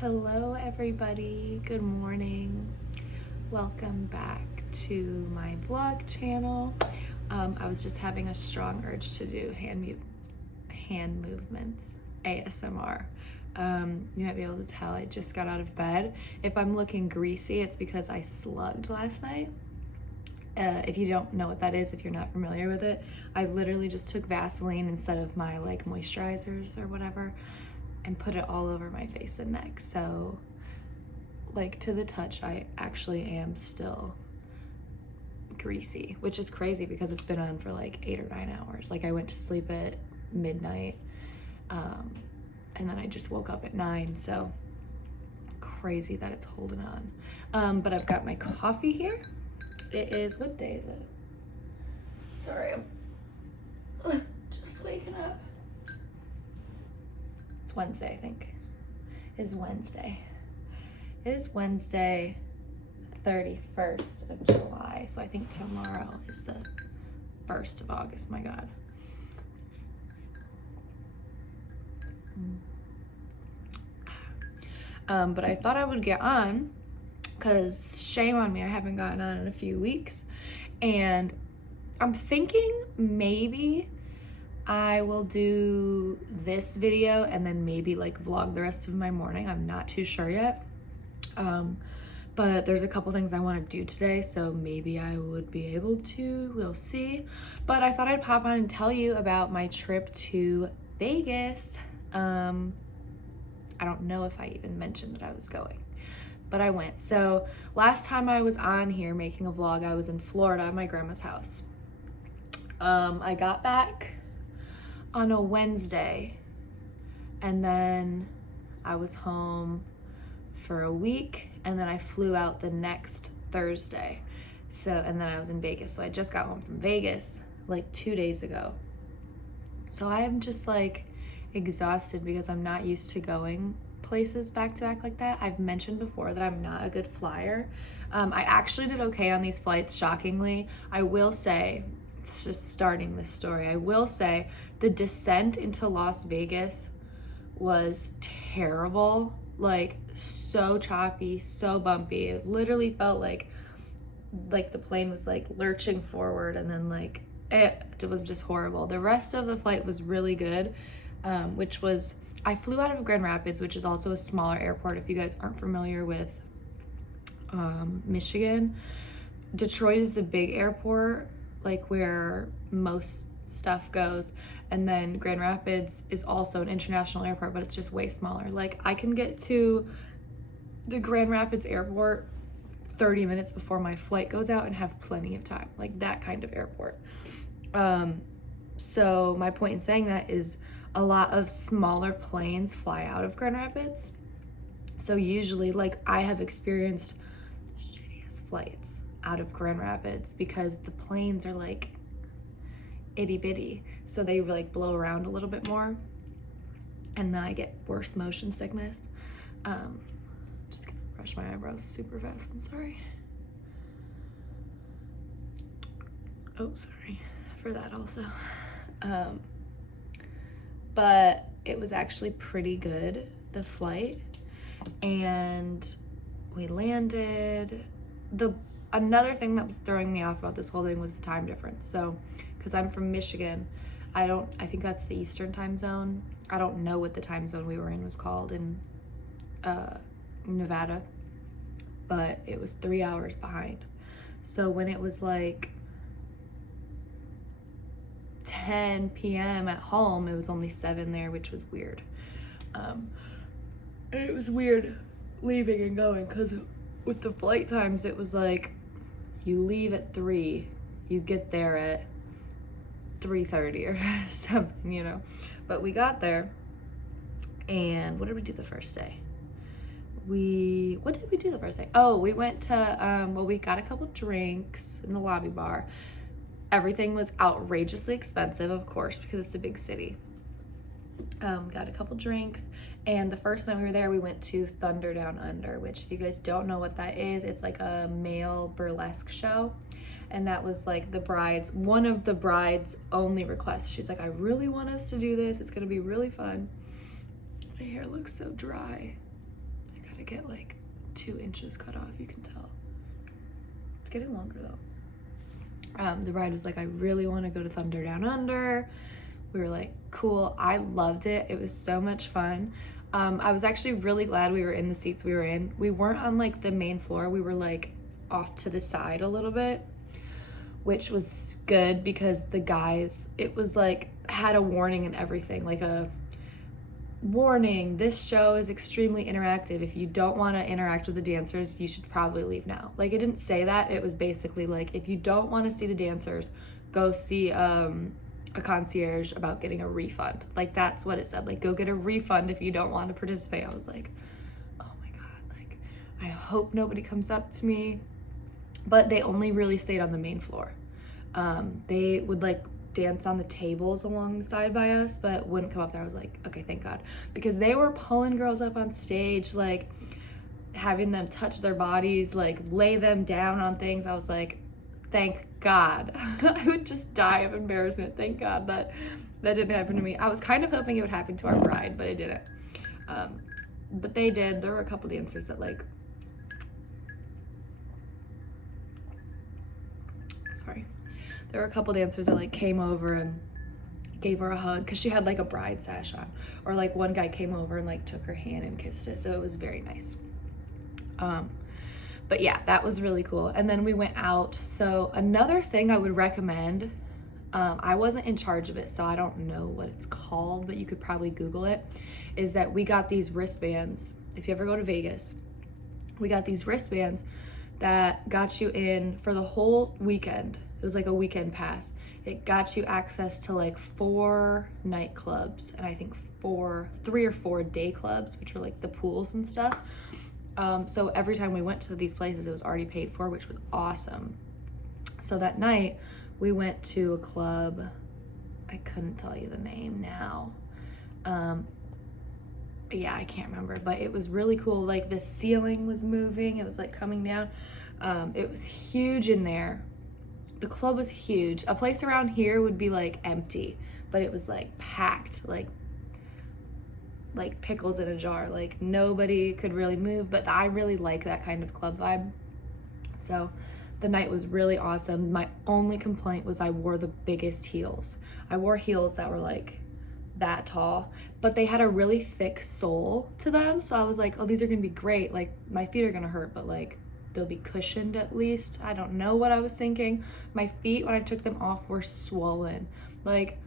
Hello everybody, good morning. Welcome back to my vlog channel. I was just having a strong urge to do hand movements, ASMR. You might be able to tell I just got out of bed. If I'm looking greasy, it's because I slugged last night. If you don't know what that is, if you're not familiar with it, I literally just took Vaseline instead of my like moisturizers or whatever and put it all over my face and neck. So like to the touch, I actually am still greasy, which is crazy because it's been on for like 8 or 9 hours. Like I went to sleep at midnight and then I just woke up at 9. So crazy that it's holding on. But I've got my coffee here. It is, what day is it? Sorry, I'm just waking up. It's Wednesday, I think. It's Wednesday. It is Wednesday, 31st of July. So I think tomorrow is the 1st of August, my God. But I thought I would get on because shame on me, I haven't gotten on in a few weeks. And I'm thinking maybe I will do this video and then maybe like vlog the rest of my morning. I'm not too sure yet. But there's a couple things I want to do today, so maybe I would be able to, we'll see. But I thought I'd pop on and tell you about my trip to Vegas. I don't know if I even mentioned that I was going, but I went. So last time I was on here making a vlog, I was in Florida at my grandma's house. I got back on a Wednesday and then I was home for a week and then I flew out the next Thursday. So, and then I was in Vegas. So I just got home from Vegas like 2 days ago. So I am just like exhausted because I'm not used to going places back to back like that. I've mentioned before that I'm not a good flyer. I actually did okay on these flights, shockingly. I will say, it's just starting this story, I will say the descent into Las Vegas was terrible. Like so choppy, so bumpy. It literally felt like the plane was like lurching forward and then like it was just horrible. The rest of the flight was really good, which was, I flew out of Grand Rapids, which is also a smaller airport if you guys aren't familiar with Michigan. Detroit is the big airport, like where most stuff goes, and then Grand Rapids is also an international airport, but it's just way smaller. Like I can get to the Grand Rapids airport 30 minutes before my flight goes out and have plenty of time, like that kind of airport. So my point in saying that is a lot of smaller planes fly out of Grand Rapids. So usually, like I have experienced the shittiest flights out of Grand Rapids because the planes are like itty bitty, so they like blow around a little bit more, and then I get worse motion sickness. Just gonna brush my eyebrows super fast, I'm sorry. Oh, sorry for that also. But it was actually pretty good, the flight, and we landed. Another thing that was throwing me off about this whole thing was the time difference. So, because I'm from Michigan, I think that's the Eastern time zone. I don't know what the time zone we were in was called in Nevada, but it was 3 hours behind. So when it was like 10 p.m. at home, it was only 7 there, which was weird. And it was weird leaving and going because with the flight times, it was like you leave at 3, you get there at 3:30 or something, you know. But we got there, and what did we do the first day? What did we do the first day? Oh, we went to, well, we got a couple drinks in the lobby bar. Everything was outrageously expensive, of course, because it's a big city. Got a couple drinks, and the first night we were there, we went to Thunder Down Under, which if you guys don't know what that is, it's like a male burlesque show. And that was like one of the bride's only requests. She's like, I really want us to do this. It's gonna be really fun. My hair looks so dry. gotta get like 2 inches cut off, you can tell. It's getting longer though. The bride was like, I really want to go to Thunder Down Under. We were like, cool. I loved it. It was so much fun. I was actually really glad we were in the seats we were in. We weren't on like the main floor. We were like off to the side a little bit, which was good because the guys, it was like, had a warning and everything, like a warning, this show is extremely interactive. If you don't want to interact with the dancers, you should probably leave now. Like, it didn't say that. It was basically like, if you don't want to see the dancers, go see a concierge about getting a refund. Like, that's what it said. Like, go get a refund if you don't want to participate. I was like, oh my God, like, I hope nobody comes up to me. But they only really stayed on the main floor. They would like dance on the tables along the side by us, but wouldn't come up there. I was like, okay, thank God, because they were pulling girls up on stage, like having them touch their bodies, like lay them down on things. I was like, thank God. I would just die of embarrassment. Thank God that didn't happen to me. I was kind of hoping it would happen to our bride, but it didn't. But they did. There were a couple dancers that like, there were a couple dancers that like came over and gave her a hug because she had like a bride sash on, or like one guy came over and like took her hand and kissed it, so it was very nice. But yeah, that was really cool. And then we went out. So another thing I would recommend, I wasn't in charge of it, so I don't know what it's called, but you could probably Google it, is that we got these wristbands. If you ever go to Vegas, we got these wristbands that got you in for the whole weekend. It was like a weekend pass. It got you access to like 4 nightclubs and I think 3 or 4 day clubs, which were like the pools and stuff. So every time we went to these places, it was already paid for, which was awesome. So that night we went to a club. I couldn't tell you the name now. Yeah, I can't remember, but it was really cool. Like the ceiling was moving. It was like coming down. It was huge in there. The club was huge. A place around here would be like empty, but it was like packed, like pickles in a jar. Like nobody could really move, but I really like that kind of club vibe. So the night was really awesome. My only complaint was I wore the biggest heels. I wore heels that were like that tall, but they had a really thick sole to them. So I was like, oh, these are gonna be great. Like my feet are gonna hurt, but like they'll be cushioned at least. I don't know what I was thinking. My feet, when I took them off, were swollen. Like,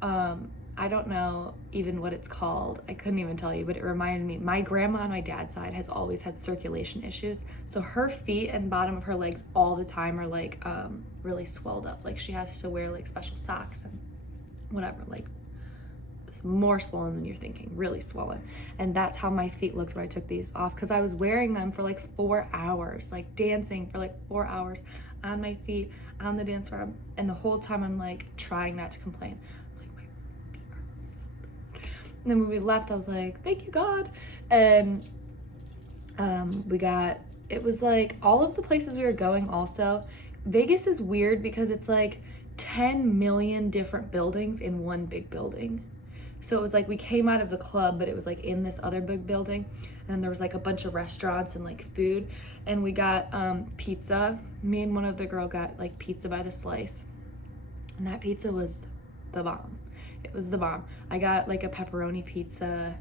I don't know even what it's called. I couldn't even tell you, but it reminded me, my grandma on my dad's side has always had circulation issues. So her feet and bottom of her legs all the time are like really swelled up. Like she has to wear like special socks and whatever, like it's more swollen than you're thinking, really swollen. And that's how my feet looked when I took these off, because I was wearing them for like 4 hours, like dancing for like 4 hours on my feet on the dance floor. And the whole time I'm like trying not to complain. I'm like, my feet are so bad. And then when we left, I was like, thank you, God. And it was like all of the places we were going also. Vegas is weird because it's like 10 million different buildings in one big building. So it was like we came out of the club, but it was like in this other big building, and then there was like a bunch of restaurants and like food, and we got pizza. Me and one other girl got like pizza by the slice, and that pizza was the bomb. It was the bomb. I got like a pepperoni pizza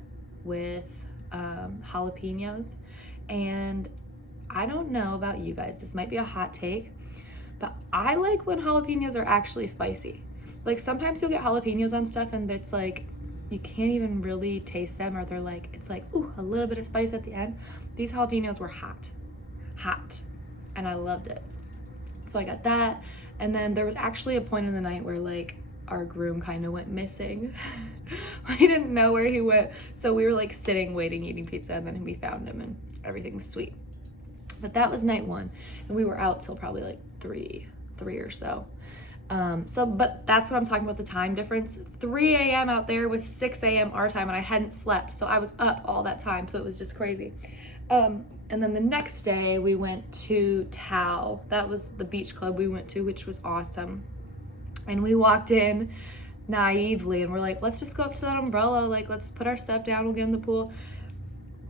with jalapenos, and I don't know about you guys, this might be a hot take, but I like when jalapenos are actually spicy. Like sometimes you'll get jalapenos on stuff and it's like you can't even really taste them, or they're like, it's like, ooh, a little bit of spice at the end. These jalapenos were hot, and I loved it. So I got that, and then there was actually a point in the night where like our groom kind of went missing. We didn't know where he went, so we were like sitting, waiting, eating pizza, and then we found him, and everything was sweet. But that was night 1, and we were out till probably like 3 or so. But that's what I'm talking about, the time difference. 3 a.m. out there was 6 a.m. our time, and I hadn't slept, so I was up all that time, so it was just crazy. And then the next day we went to Tao. That was the beach club we went to, which was awesome. And we walked in naively, and we're like, let's just go up to that umbrella, like let's put our stuff down, we'll get in the pool.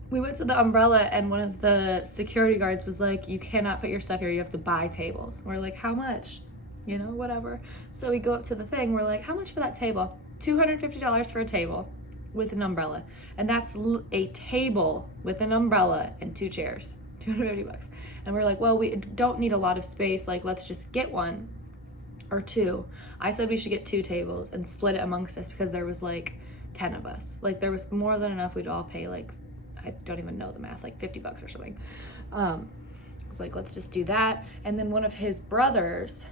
we went to the umbrella and one of the security guards was like, you cannot put your stuff here, you have to buy tables. We're like, how much? You know, whatever. So we go up to the thing, we're like, how much for that table? $250 for a table with an umbrella. And that's a table with an umbrella and 2 chairs, $250. And we're like, well, we don't need a lot of space, like let's just get 1 or 2. I said we should get 2 tables and split it amongst us because there was like 10 of us. Like there was more than enough, we'd all pay like, I don't even know the math, like $50 or something. It's like, let's just do that. And then one of his brothers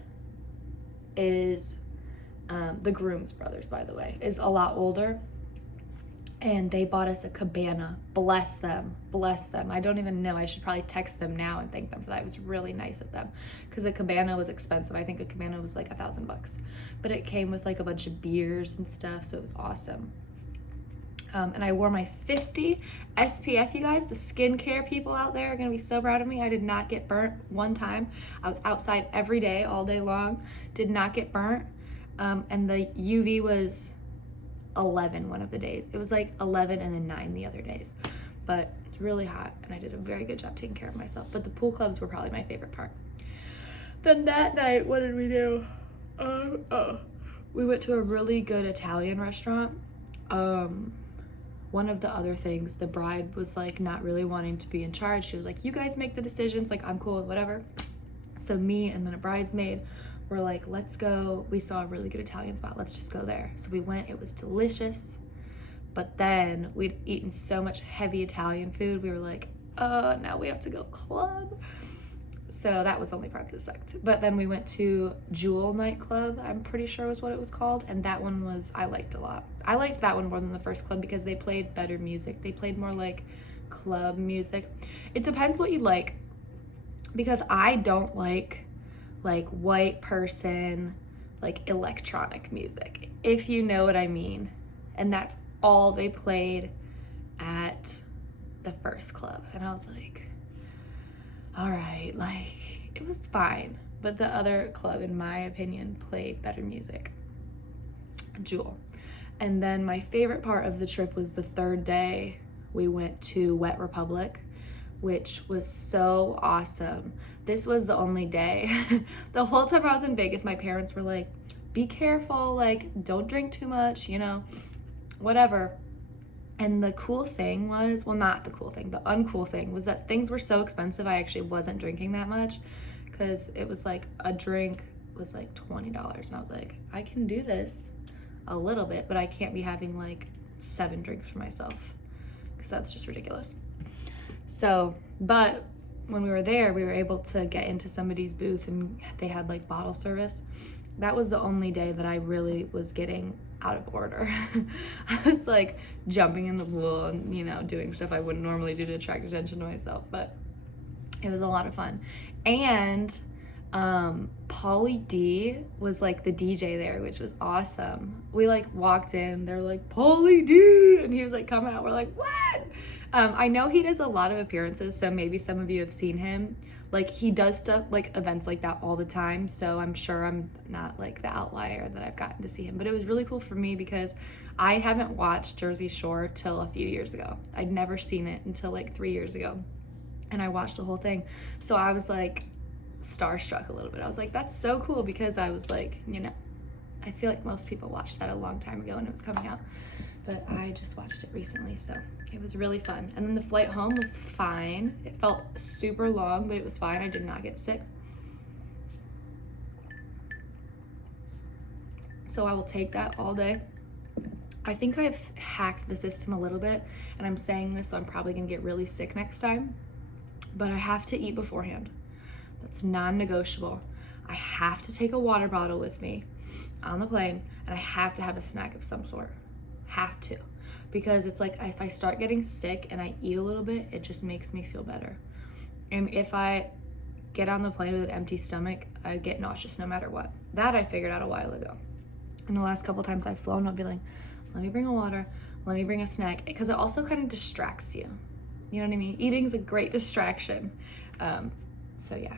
is, the groom's brothers, by the way, is a lot older. And they bought us a cabana. Bless them, bless them. I don't even know, I should probably text them now and thank them for that. It was really nice of them because a cabana was expensive. I think a cabana was like $1,000, but it came with like a bunch of beers and stuff, so it was awesome. And I wore my 50 SPF, you guys. The skincare people out there are gonna be so proud of me. I did not get burnt one time. I was outside every day, all day long, did not get burnt. And the UV was 11 one of the days. It was like 11 and then 9 the other days. But it's really hot and I did a very good job taking care of myself. But the pool clubs were probably my favorite part. Then that night, what did we do? We went to a really good Italian restaurant. One of the other things, the bride was like not really wanting to be in charge. She was like, you guys make the decisions, like I'm cool with whatever. So me and then a bridesmaid were like, let's go. We saw a really good Italian spot, let's just go there. So we went, it was delicious. But then we'd eaten so much heavy Italian food, we were like, oh, now we have to go club. So that was the only part that sucked. But then we went to Jewel nightclub, I'm pretty sure was what it was called. And that one was, I liked a lot. I liked that one more than the first club because they played better music. They played more like club music. It depends what you like, because I don't like white person, like electronic music, if you know what I mean. And that's all they played at the first club. And I was like, all right, like it was fine. But the other club, in my opinion, played better music. Jewel. And then my favorite part of the trip was the 3rd day. We went to Wet Republic, which was so awesome. This was the only day. The whole time I was in Vegas, my parents were like, be careful, like don't drink too much, you know, whatever. And the cool thing was, well, not the cool thing, the uncool thing was that things were so expensive, I actually wasn't drinking that much because it was like a drink was like $20. And I was like, I can do this a little bit, but I can't be having like 7 drinks for myself because that's just ridiculous. So, but when we were there, we were able to get into somebody's booth and they had like bottle service. That was the only day that I really was getting out of order. I was like jumping in the pool and, you know, doing stuff I wouldn't normally do to attract attention to myself, but it was a lot of fun. And Pauly D was like the DJ there, which was awesome. We like walked in, they're like, Pauly D, and he was like coming out, we're like, what? I know he does a lot of appearances, so maybe some of you have seen him. Like he does stuff like events like that all the time, so I'm sure I'm not like the outlier that I've gotten to see him. But it was really cool for me because I haven't watched Jersey Shore till a few years ago. I'd never seen it until like 3 years ago, and I watched the whole thing. So I was like starstruck a little bit. I was like, that's so cool, because I was like, you know, I feel like most people watched that a long time ago when it was coming out, but I just watched it recently, so it was really fun. And then the flight home was fine. It felt super long, but it was fine. I did not get sick. So I will take that all day. I think I've hacked the system a little bit, and I'm saying this, so I'm probably gonna get really sick next time, but I have to eat beforehand. That's non-negotiable. I have to take a water bottle with me on the plane, and I have to have a snack of some sort. Have to. Because it's like if I start getting sick and I eat a little bit, it just makes me feel better. And if I get on the plane with an empty stomach, I get nauseous no matter what. That I figured out a while ago. And the last couple times I've flown, I'll be like, let me bring a water, let me bring a snack, because it also kind of distracts you. You know what I mean? Eating's a great distraction. So yeah,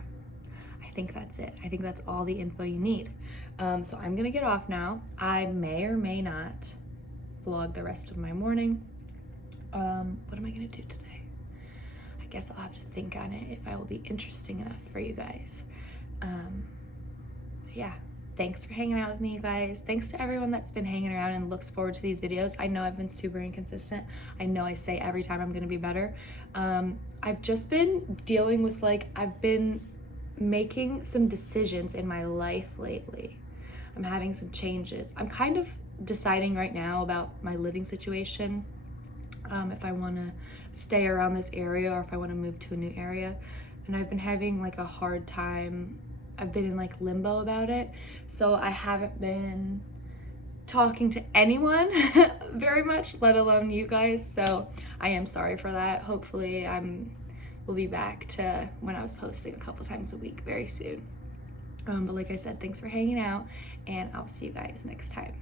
I think that's it. I think that's all the info you need. So I'm gonna get off now. I may or may not vlog the rest of my morning. What am I gonna do today? guess I'll have to think on it if I will be interesting enough for you guys. Yeah, thanks for hanging out with me, you guys. Thanks to everyone that's been hanging around and looks forward to these videos. I know I've been super inconsistent. I know I say every time I'm gonna be better. I've just been dealing with, like, I've been making some decisions in my life lately. I'm having some changes. I'm kind of deciding right now about my living situation, if I want to stay around this area or if I want to move to a new area. And I've been having like a hard time. I've been in like limbo about it, so I haven't been talking to anyone very much, let alone you guys, so I am sorry for that. Hopefully we'll be back to when I was posting a couple times a week very soon. But like I said, thanks for hanging out, and I'll see you guys next time.